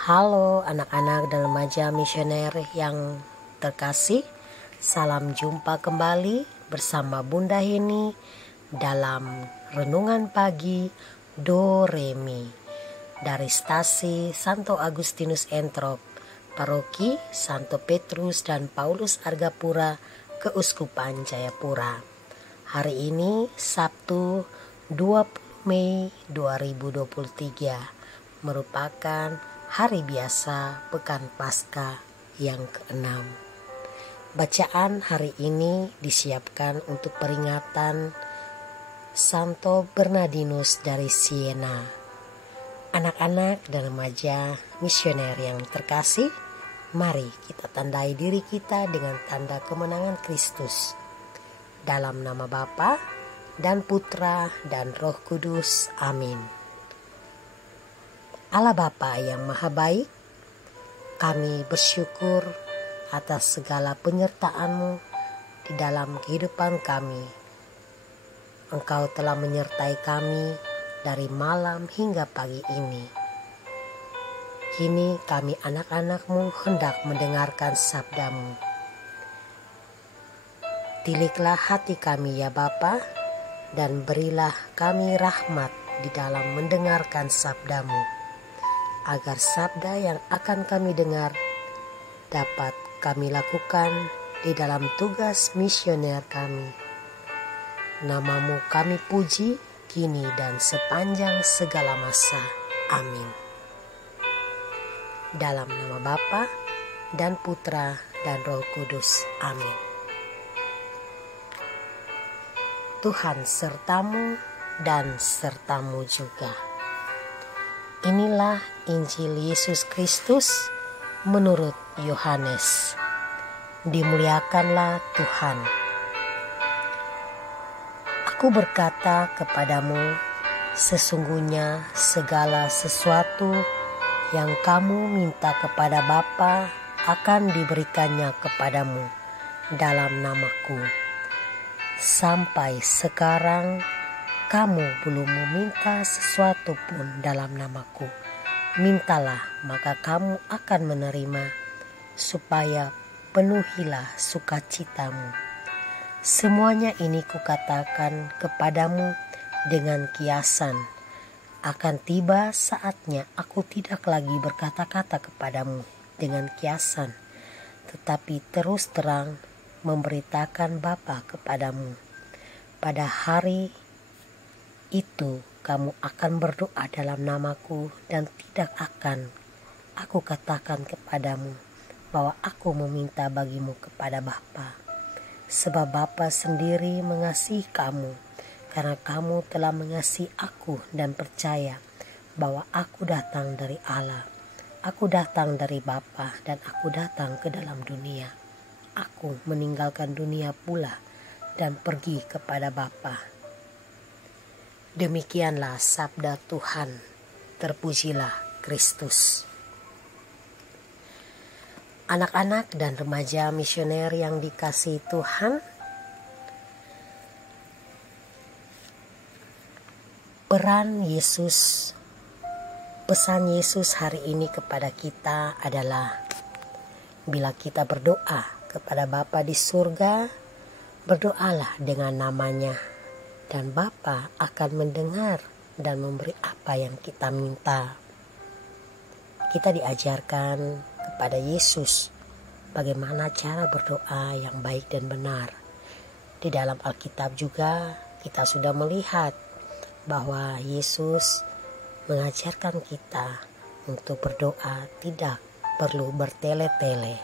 Halo anak-anak dan remaja misioner yang terkasih, salam jumpa kembali bersama Bunda Heni dalam Renungan Pagi Do Re Mi dari stasi Santo Agustinus Entrop, Paroki Santo Petrus dan Paulus Argapura, Keuskupan Jayapura. Hari ini Sabtu 20 Mei 2023 merupakan hari biasa Pekan Paskah yang ke-6. Bacaan hari ini disiapkan untuk peringatan Santo Bernardinus dari Siena. Anak-anak dan remaja misioner yang terkasih, mari kita tandai diri kita dengan tanda kemenangan Kristus. Dalam nama Bapa dan Putra dan Roh Kudus. Amin. Allah Bapa yang Maha Baik, kami bersyukur atas segala penyertaan-Mu di dalam kehidupan kami. Engkau telah menyertai kami dari malam hingga pagi ini. Kini kami anak-anak-Mu hendak mendengarkan sabda-Mu. Tiliklah hati kami ya Bapa, dan berilah kami rahmat di dalam mendengarkan sabda-Mu, agar sabda yang akan kami dengar dapat kami lakukan di dalam tugas misioner kami. Nama-Mu kami puji kini dan sepanjang segala masa. Amin. Dalam nama Bapa dan Putra dan Roh Kudus. Amin. Tuhan sertamu dan sertamu juga. Inilah Injil Yesus Kristus menurut Yohanes. Dimuliakanlah Tuhan. Aku berkata kepadamu, sesungguhnya segala sesuatu yang kamu minta kepada Bapa akan diberikannya kepadamu dalam namaku. Sampai sekarang kamu belum meminta sesuatu pun dalam namaku. Mintalah, maka kamu akan menerima, supaya penuhilah sukacitamu. Semuanya ini kukatakan kepadamu dengan kiasan. Akan tiba saatnya aku tidak lagi berkata-kata kepadamu dengan kiasan, tetapi terus terang memberitakan Bapa kepadamu. Pada hari itu kamu akan berdoa dalam namaku, dan tidak akan aku katakan kepadamu bahwa aku meminta bagimu kepada Bapa. Sebab Bapa sendiri mengasihi kamu, karena kamu telah mengasihi aku dan percaya bahwa aku datang dari Allah. Aku datang dari Bapa dan aku datang ke dalam dunia. Aku meninggalkan dunia pula dan pergi kepada Bapa. Demikianlah sabda Tuhan. Terpujilah Kristus. Anak-anak dan remaja misioner yang dikasihi Tuhan, peran Yesus, pesan Yesus hari ini kepada kita adalah, bila kita berdoa kepada Bapa di surga, berdoalah dengan namanya, dan Bapa akan mendengar dan memberi apa yang kita minta. Kita diajarkan kepada Yesus bagaimana cara berdoa yang baik dan benar. Di dalam Alkitab juga kita sudah melihat bahwa Yesus mengajarkan kita untuk berdoa tidak perlu bertele-tele.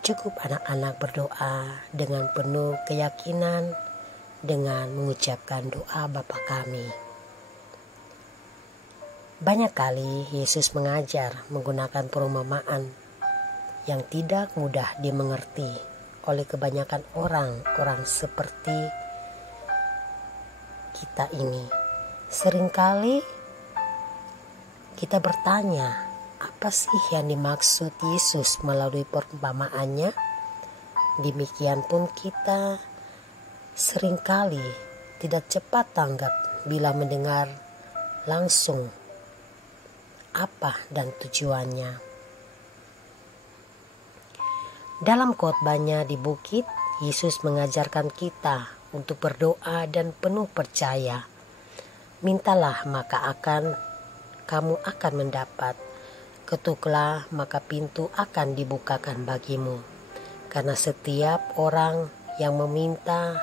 Cukup anak-anak berdoa dengan penuh keyakinan, dengan mengucapkan doa Bapa kami. Banyak kali Yesus mengajar menggunakan perumpamaan yang tidak mudah dimengerti oleh kebanyakan orang seperti kita ini. Seringkali kita bertanya, apa sih yang dimaksud Yesus melalui perumpamaannya? Demikian pun kita seringkali tidak cepat tanggap bila mendengar langsung apa dan tujuannya. Dalam khotbahnya di bukit, Yesus mengajarkan kita untuk berdoa dan penuh percaya. Mintalah maka kamu akan mendapat. Ketuklah maka pintu akan dibukakan bagimu. Karena setiap orang yang meminta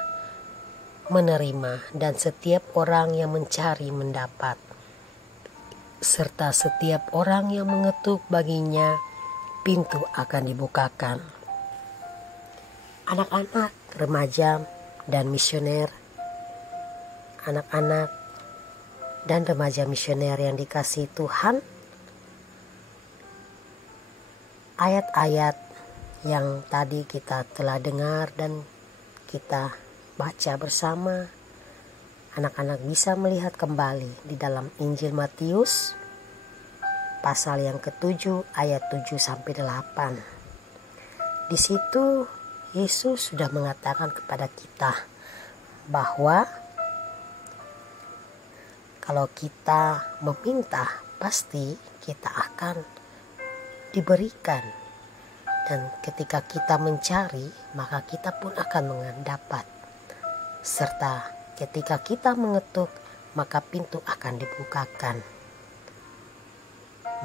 menerima, dan setiap orang yang mencari mendapat, serta setiap orang yang mengetuk baginya pintu akan dibukakan. Anak-anak, remaja, dan misioner, anak-anak dan remaja misioner yang dikasihi Tuhan, ayat-ayat yang tadi kita telah dengar dan kita baca bersama, anak-anak bisa melihat kembali di dalam Injil Matius pasal yang ke-7 ayat 7-8. Di situ Yesus sudah mengatakan kepada kita bahwa kalau kita meminta, pasti kita akan diberikan. Dan ketika kita mencari, maka kita pun akan mendapat. Serta ketika kita mengetuk, maka pintu akan dibukakan.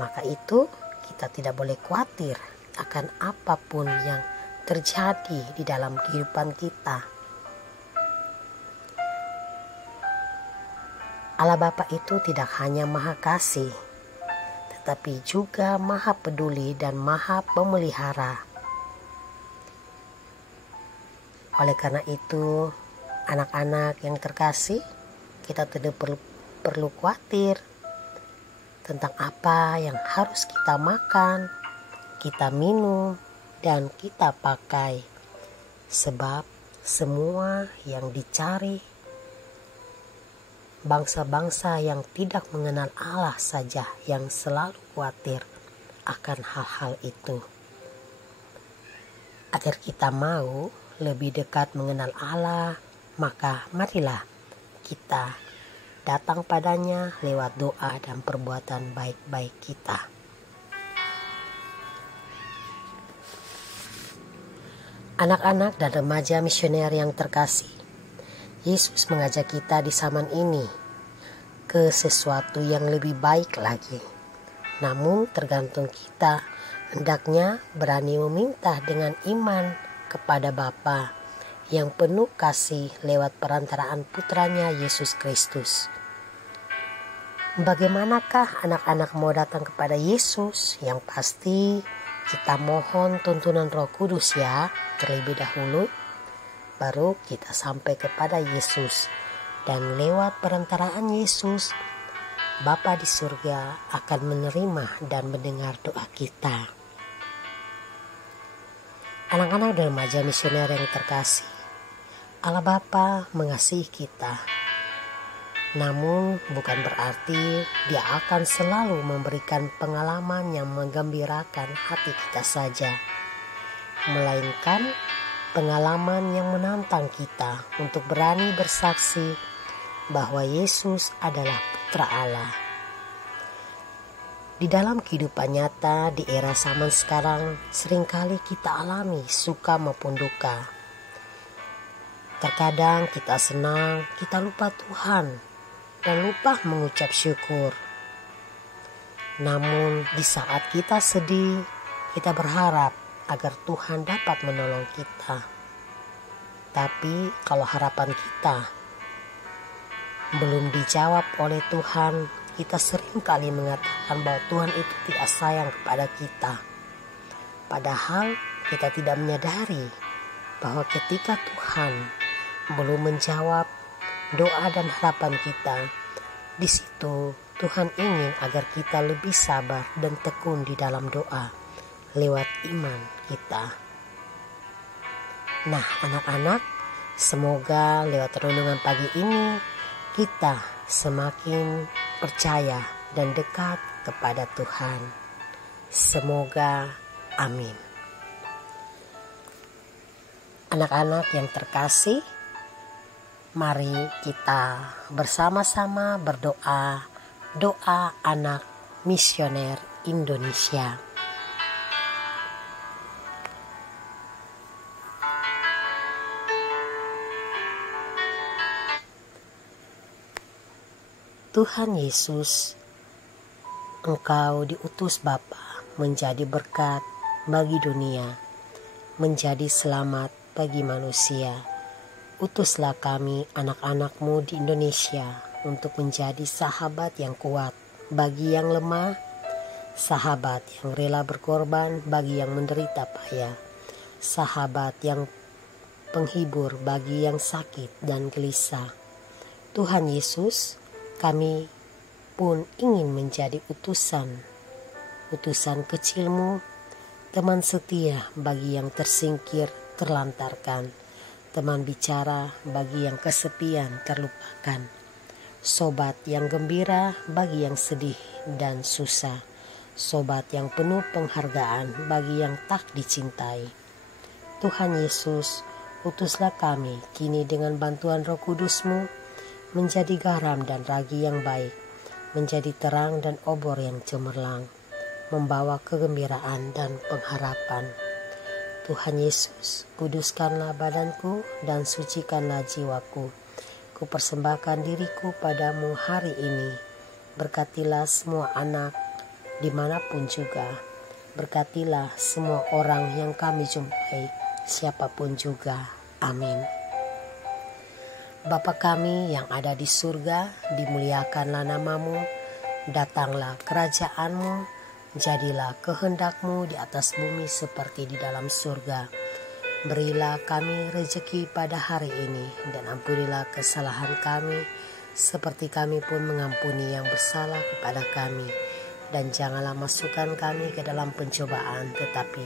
Maka itu kita tidak boleh khawatir akan apapun yang terjadi di dalam kehidupan kita. Allah Bapa itu tidak hanya Maha Kasih, tetapi juga Maha Peduli dan Maha Pemelihara. Oleh karena itu, anak-anak yang terkasih, kita tidak perlu khawatir tentang apa yang harus kita makan, kita minum, dan kita pakai. Sebab semua yang dicari bangsa-bangsa yang tidak mengenal Allah saja yang selalu khawatir akan hal-hal itu. Agar kita mau lebih dekat mengenal Allah, maka marilah kita datang padanya lewat doa dan perbuatan baik-baik kita. Anak-anak dan remaja misioner yang terkasih, Yesus mengajak kita di zaman ini ke sesuatu yang lebih baik lagi. Namun tergantung kita, hendaknya berani meminta dengan iman kepada Bapa yang penuh kasih lewat perantaraan putranya Yesus Kristus. Bagaimanakah anak-anak mau datang kepada Yesus? Yang pasti kita mohon tuntunan Roh Kudus ya, terlebih dahulu, baru kita sampai kepada Yesus. Dan lewat perantaraan Yesus, Bapa di surga akan menerima dan mendengar doa kita. Anak-anak dan remaja misioner yang terkasih, Allah Bapa mengasihi kita. Namun bukan berarti Dia akan selalu memberikan pengalaman yang menggembirakan hati kita saja, melainkan pengalaman yang menantang kita untuk berani bersaksi bahwa Yesus adalah Putra Allah. Di dalam kehidupan nyata di era zaman sekarang, seringkali kita alami suka maupun duka. Terkadang kita senang, kita lupa Tuhan dan lupa mengucap syukur. Namun di saat kita sedih, kita berharap agar Tuhan dapat menolong kita. Tapi kalau harapan kita belum dijawab oleh Tuhan, kita seringkali mengatakan bahwa Tuhan itu tidak sayang kepada kita. Padahal kita tidak menyadari bahwa ketika Tuhan belum menjawab doa dan harapan kita, di situ Tuhan ingin agar kita lebih sabar dan tekun di dalam doa lewat iman kita. Nah, anak-anak, semoga lewat renungan pagi ini kita semakin percaya dan dekat kepada Tuhan. Semoga amin. Anak-anak yang terkasih, mari kita bersama-sama berdoa, doa anak Misioner Indonesia. Tuhan Yesus, Engkau diutus Bapa menjadi berkat bagi dunia, menjadi selamat bagi manusia. Utuslah kami anak-anak-Mu di Indonesia untuk menjadi sahabat yang kuat bagi yang lemah, sahabat yang rela berkorban bagi yang menderita payah, sahabat yang penghibur bagi yang sakit dan gelisah. Tuhan Yesus, kami pun ingin menjadi utusan kecil-Mu, teman setia bagi yang tersingkir, terlantarkan, teman bicara bagi yang kesepian, terlupakan, sobat yang gembira bagi yang sedih dan susah, sobat yang penuh penghargaan bagi yang tak dicintai. Tuhan Yesus, utuslah kami kini dengan bantuan Roh Kudus-Mu menjadi garam dan ragi yang baik, menjadi terang dan obor yang cemerlang, membawa kegembiraan dan pengharapan. Tuhan Yesus, kuduskanlah badanku dan sucikanlah jiwaku. Kupersembahkan diriku padamu hari ini. Berkatilah semua anak dimanapun juga. Berkatilah semua orang yang kami jumpai, siapapun juga. Amin. Bapa kami yang ada di surga, dimuliakanlah nama-Mu, datanglah kerajaan-Mu, jadilah kehendak-Mu di atas bumi seperti di dalam surga. Berilah kami rezeki pada hari ini, dan ampunilah kesalahan kami, seperti kami pun mengampuni yang bersalah kepada kami. Dan janganlah masukkan kami ke dalam pencobaan, tetapi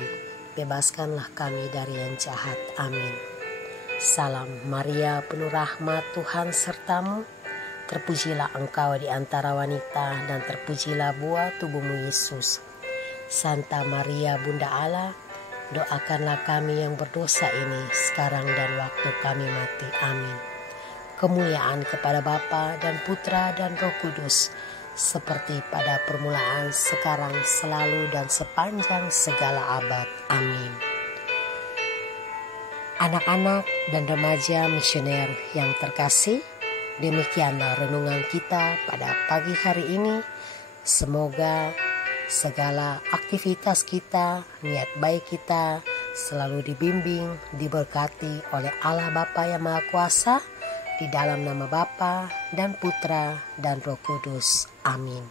bebaskanlah kami dari yang jahat. Amin. Salam Maria, penuh rahmat, Tuhan sertamu. Terpujilah engkau di antara wanita, dan terpujilah buah tubuhmu Yesus. Santa Maria Bunda Allah, doakanlah kami yang berdosa ini sekarang dan waktu kami mati. Amin. Kemuliaan kepada Bapa dan Putra dan Roh Kudus, seperti pada permulaan, sekarang, selalu, dan sepanjang segala abad. Amin. Anak-anak dan remaja misioner yang terkasih, demikianlah renungan kita pada pagi hari ini. Semoga segala aktivitas kita, niat baik kita selalu dibimbing, diberkati oleh Allah Bapa yang Maha Kuasa, di dalam nama Bapa dan Putra dan Roh Kudus. Amin.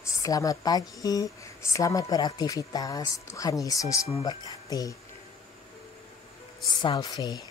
Selamat pagi, selamat beraktivitas. Tuhan Yesus memberkati. Salve.